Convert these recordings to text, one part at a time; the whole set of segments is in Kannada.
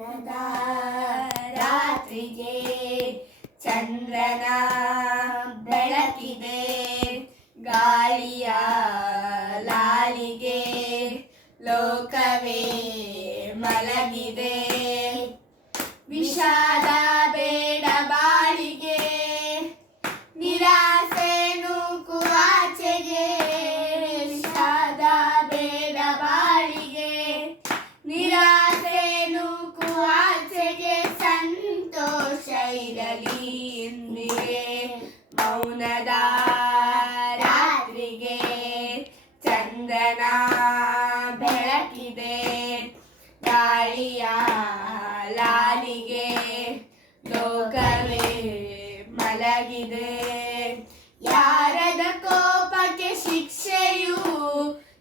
ಮೌನದ ರಾತ್ರಿಗೆ ಚಂದ್ರನ ಬೆಳಕಿದೆ, ಗಾಳಿಯ ಲಾಲಿಗೆ ಲೋಕವೇ ಮಲಗಿದೆ. ವಿಷಾದ ಬೇಡ ಬಾಳಿಗೆ, ನಿರಾಸೆ ನೂಕುವಾಚೆಗೆ. ವಿಷಾದ ಬೇಡ ಬಾಳಿಗೆ, ನಿರಾಸೆ ನೂಕುವಾಚೆಗೆ. ಸಂತೋಷ ಇರಲಿ ಎಂದಿಗೆ ಮೌನದ ರಾತ್ರಿಗೆ ಚಂದ್ರನ ಬೆಳಕಿದೆ, ಗಾಳಿಯ ಲಾಲಿಗೆ ಲೋಕವೇ ಮಲಗಿದೆ. ಯಾರದ ಕೋಪಕ್ಕೆ ಶಿಕ್ಷೆಯು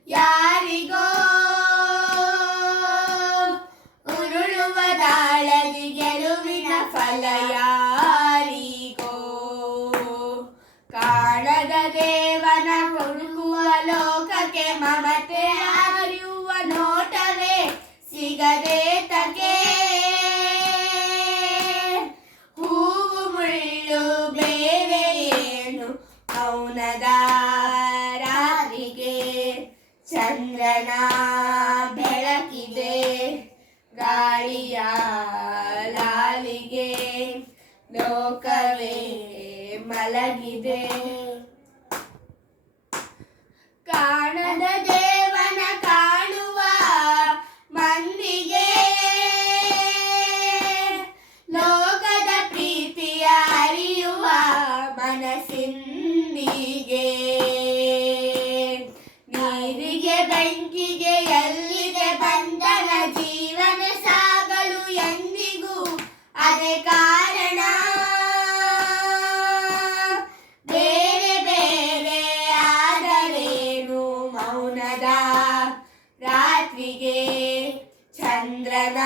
ಯಾರಿಗೋ, ಉರುಳುವ ದಾಳದಿ ಗೆಲುವಿನ ಫಲ ಯಾರಿಗೋ. ಕಾಣದ ದೇವನ ಹುಡುಕುವ ಲೋಕಕ್ಕೆ ಮಮತೆ ಅರಿಯುವ ನೋಟವೇ ಸಿಗದೆ ತಗೆ. ಹೂವು ಮುಳ್ಳು ಬೇರೆ ಏನು ಮೌನದ ರಾತ್ರಿಗೆ ಚಂದ್ರನ ಬೆಳಕಿದೆ, ಗಾಳಿಯ ಲಾಲಿಗೆ ಲೋಕವೇ ಮಲಗಿದೆ. ಕಾಣದ ದೇವನ ಕಾಣುವ ಮಂದಿಗೆ, ಲೋಕದ ಪ್ರೀತಿಯ ಅರಿಯುವ ಮನಸ್ಸಿಂದಿಗೆ. ನೀರಿಗೆ ಬೆಂಕಿಗೆ ಎಲ್ಲಿಗೆ ಬಂಧನ, ಜೀವನ ಸಾಗಲು ಎಂದಿಗೂ ಅದೇ ಕಾರಣ. ಬೇರೆ ಬೇರೆ ಆದರೇನು ಮೌನದ ರಾತ್ರಿಗೆ ಚಂದ್ರನ